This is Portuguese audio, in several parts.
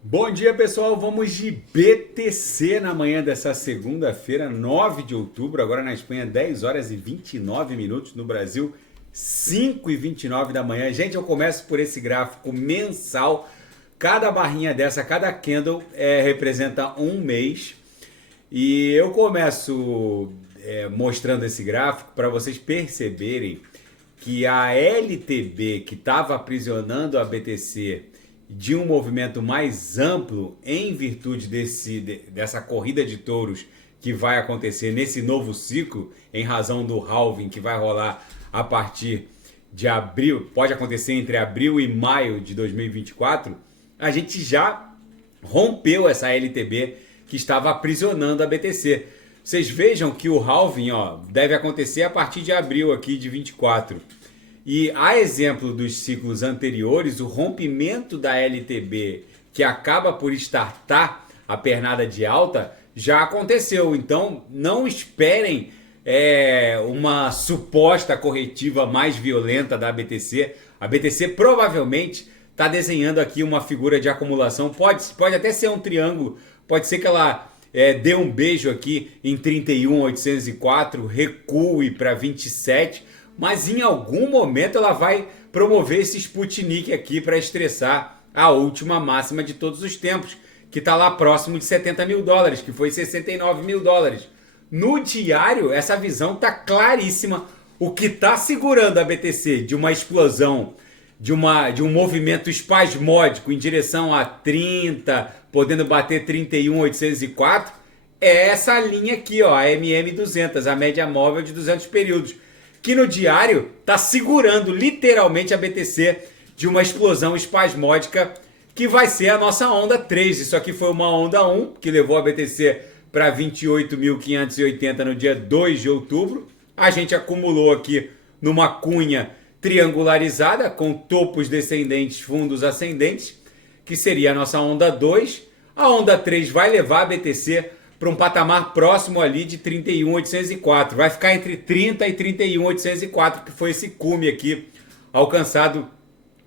Bom dia, pessoal. Vamos de BTC na manhã dessa segunda-feira, 9 de outubro. Agora na Espanha, 10 horas e 29 minutos. No Brasil, 5 e 29 da manhã. Gente, eu começo por esse gráfico mensal. Cada barrinha dessa, cada candle representa um mês. E eu começo mostrando esse gráfico para vocês perceberem que a LTB, que estava aprisionando a BTC de um movimento mais amplo em virtude dessa corrida de touros que vai acontecer nesse novo ciclo, em razão do halving que vai rolar a partir de abril, pode acontecer entre abril e maio de 2024, a gente já rompeu essa LTB que estava aprisionando a BTC. Vocês vejam que o halving deve acontecer a partir de abril aqui de 24. E a exemplo dos ciclos anteriores, o rompimento da LTB, que acaba por startar a pernada de alta, já aconteceu. Então não esperem uma suposta corretiva mais violenta da BTC. A BTC provavelmente está desenhando aqui uma figura de acumulação. Pode até ser um triângulo, pode ser que ela dê um beijo aqui em 31.804, recue para 27, mas em algum momento ela vai promover esse Sputnik aqui para estressar a última máxima de todos os tempos, que está lá próximo de 70 mil dólares, que foi 69 mil dólares. No diário, essa visão está claríssima. O que está segurando a BTC de uma explosão, de um movimento espasmódico em direção a 30, podendo bater 31.804, é essa linha aqui, a MM200, a média móvel de 200 períodos, que no diário está segurando literalmente a BTC de uma explosão espasmódica que vai ser a nossa onda 3. Isso aqui foi uma onda 1 que levou a BTC para 28.580 no dia 2 de outubro. A gente acumulou aqui numa cunha triangularizada com topos descendentes, fundos ascendentes, que seria a nossa onda 2. A onda 3 vai levar a BTC para um patamar próximo ali de 31.804. Vai ficar entre 30 e 31.804, que foi esse cume aqui alcançado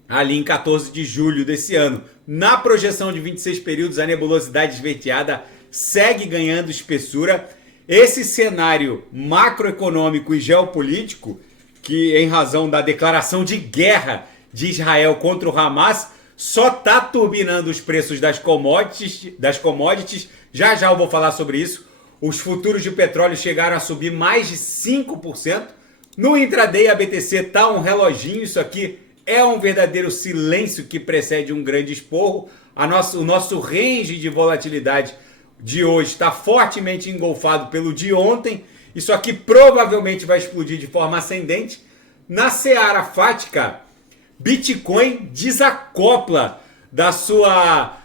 ali em 14 de julho desse ano. Na projeção de 26 períodos, a nebulosidade esverdeada segue ganhando espessura. Esse cenário macroeconômico e geopolítico, que em razão da declaração de guerra de Israel contra o Hamas, só está turbinando os preços das commodities. Já eu vou falar sobre isso. Os futuros de petróleo chegaram a subir mais de 5%. No intraday a BTC está um reloginho. Isso aqui é um verdadeiro silêncio que precede um grande esporro. O nosso range de volatilidade de hoje está fortemente engolfado pelo de ontem. Isso aqui provavelmente vai explodir de forma ascendente. Na seara fática, Bitcoin desacopla da sua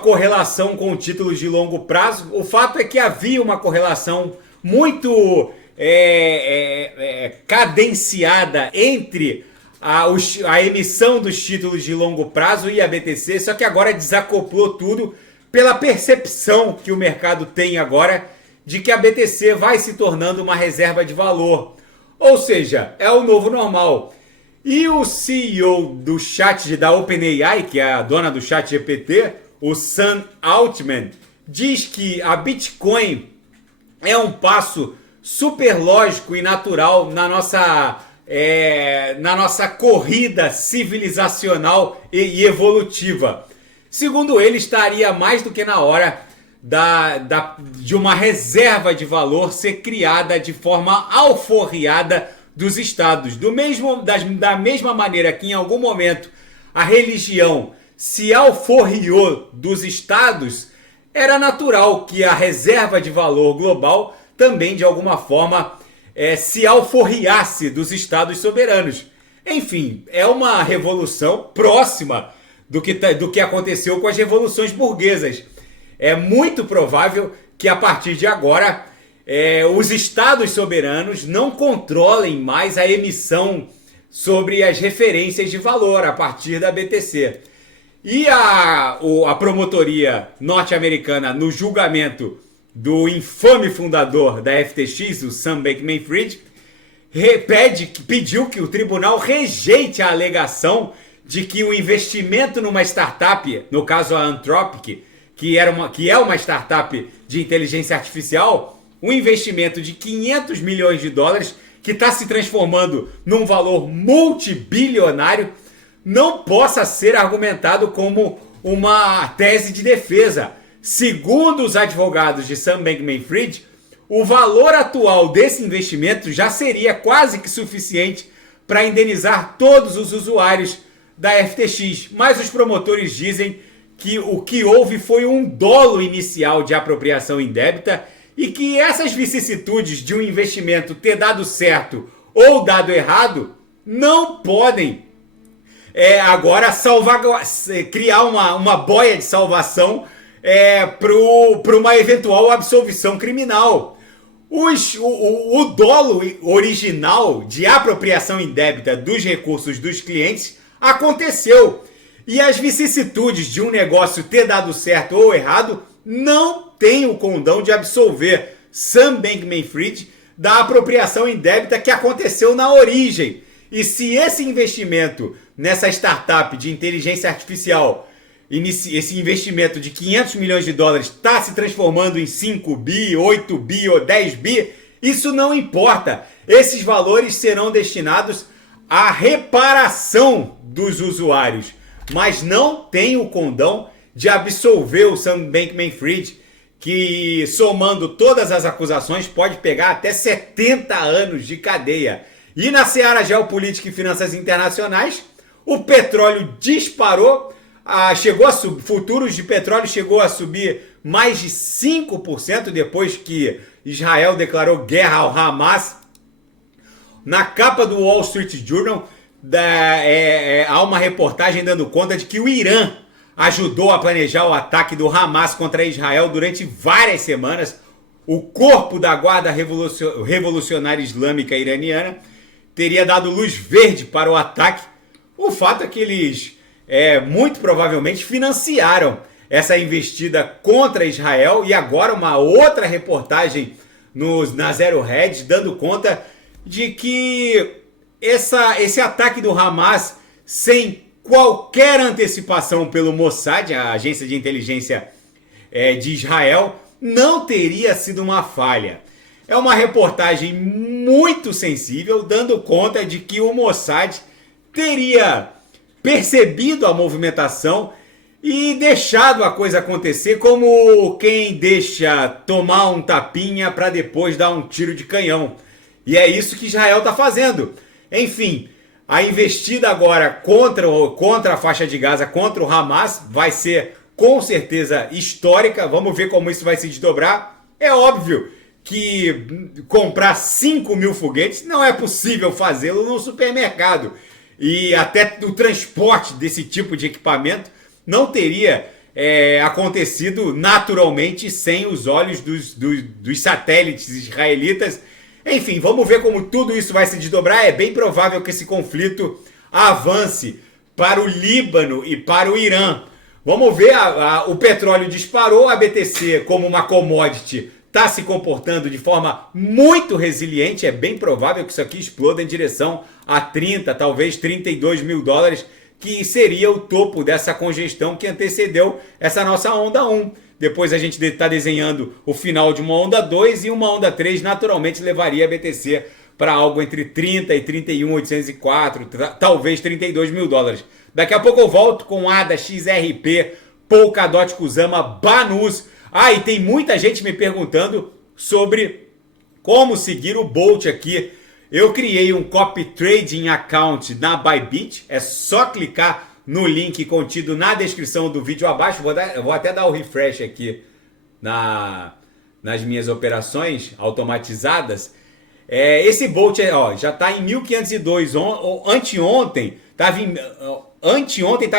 correlação com títulos de longo prazo. O fato é que havia uma correlação muito cadenciada entre a emissão dos títulos de longo prazo e a BTC, só que agora desacoplou tudo pela percepção que o mercado tem agora de que a BTC vai se tornando uma reserva de valor. Ou seja, é o novo normal. E o CEO da OpenAI, que é a dona do ChatGPT, o Sam Altman, diz que a Bitcoin é um passo super lógico e natural na nossa corrida civilizacional e evolutiva. Segundo ele, estaria mais do que na hora de uma reserva de valor ser criada de forma alforriada dos estados. Da mesma maneira que em algum momento a religião se alforriou dos estados, era natural que a reserva de valor global também de alguma forma se alforriasse dos estados soberanos. Enfim, é uma revolução próxima do que aconteceu com as revoluções burguesas. É muito provável que a partir de agora os estados soberanos não controlem mais a emissão sobre as referências de valor a partir da BTC. E a promotoria norte-americana, no julgamento do infame fundador da FTX, o Sam Bankman-Fried, pediu que o tribunal rejeite a alegação de que o investimento numa startup, no caso a Anthropic, que é uma startup de inteligência artificial, um investimento de 500 milhões de dólares, que está se transformando num valor multibilionário, não possa ser argumentado como uma tese de defesa. Segundo os advogados de Sam Bankman-Fried, o valor atual desse investimento já seria quase que suficiente para indenizar todos os usuários da FTX, mas os promotores dizem que o que houve foi um dolo inicial de apropriação indébita e que essas vicissitudes de um investimento ter dado certo ou dado errado não podem agora criar uma boia de salvação para uma eventual absolvição criminal. O dolo original de apropriação indébita dos recursos dos clientes aconteceu. E as vicissitudes de um negócio ter dado certo ou errado não tem o condão de absolver Sam Bankman-Fried da apropriação indébita que aconteceu na origem. E se esse investimento nessa startup de inteligência artificial, esse investimento de 500 milhões de dólares está se transformando em 5 bi, 8 bi ou 10 bi, isso não importa. Esses valores serão destinados à reparação dos usuários, mas não tem o condão de absolver o Sam Bankman-Fried, que somando todas as acusações pode pegar até 70 anos de cadeia. E na seara geopolítica e finanças internacionais, o petróleo disparou, futuros de petróleo chegou a subir mais de 5% depois que Israel declarou guerra ao Hamas. Na capa do Wall Street Journal há uma reportagem dando conta de que o Irã ajudou a planejar o ataque do Hamas contra Israel durante várias semanas. O corpo da Guarda Revolucionária Islâmica Iraniana teria dado luz verde para o ataque. O fato é que eles muito provavelmente financiaram essa investida contra Israel, e agora uma outra reportagem na Zero Hedge dando conta de que esse ataque do Hamas, sem qualquer antecipação pelo Mossad, a agência de inteligência de Israel, não teria sido uma falha. É uma reportagem muito sensível, dando conta de que o Mossad teria percebido a movimentação e deixado a coisa acontecer como quem deixa tomar um tapinha para depois dar um tiro de canhão. E é isso que Israel está fazendo. Enfim, a investida agora contra a faixa de Gaza, contra o Hamas, vai ser com certeza histórica. Vamos ver como isso vai se desdobrar. É óbvio que comprar 5 mil foguetes não é possível fazê-lo no supermercado. E até o transporte desse tipo de equipamento não teria acontecido naturalmente sem os olhos dos satélites israelitas. Enfim, vamos ver como tudo isso vai se desdobrar. É bem provável que esse conflito avance para o Líbano e para o Irã. Vamos ver, o petróleo disparou, a BTC como uma commodity está se comportando de forma muito resiliente. É bem provável que isso aqui exploda em direção a 30, talvez 32 mil dólares, que seria o topo dessa congestão que antecedeu essa nossa onda 1. Depois a gente está desenhando o final de uma onda 2 e uma onda 3 naturalmente levaria a BTC para algo entre 30 e 31.804, talvez 32 mil dólares. Daqui a pouco eu volto com ADA, XRP, Polkadot, Kusama, Banus. E tem muita gente me perguntando sobre como seguir o Bolt aqui. Eu criei um copy trading account na Bybit. É só clicar no link contido na descrição do vídeo abaixo. Vou até dar o refresh aqui nas minhas operações automatizadas. Esse Bolt já está em 1502. Anteontem estava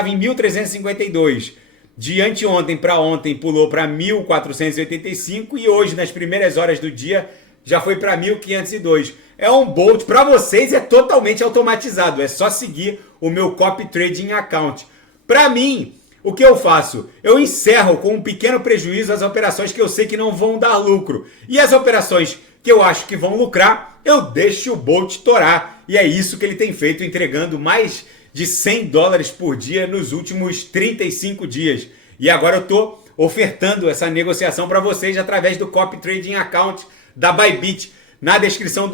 em 1352. De anteontem para ontem pulou para 1485 e hoje, nas primeiras horas do dia, já foi para 1502. É um Bolt, para vocês é totalmente automatizado, é só seguir o meu copy trading account. Para mim, o que eu faço? Eu encerro com um pequeno prejuízo as operações que eu sei que não vão dar lucro. E as operações que eu acho que vão lucrar, eu deixo o Bolt torar. E é isso que ele tem feito, entregando mais de $100 por dia nos últimos 35 dias. E agora eu tô ofertando essa negociação para vocês através do Copy Trading Account da Bybit, na descrição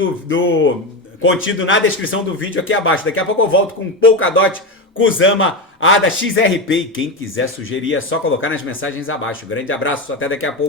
contido na descrição do vídeo aqui abaixo. Daqui a pouco eu volto com Polkadot, Kusama, ADA, XRP. E quem quiser sugerir é só colocar nas mensagens abaixo. Grande abraço, até daqui a pouco.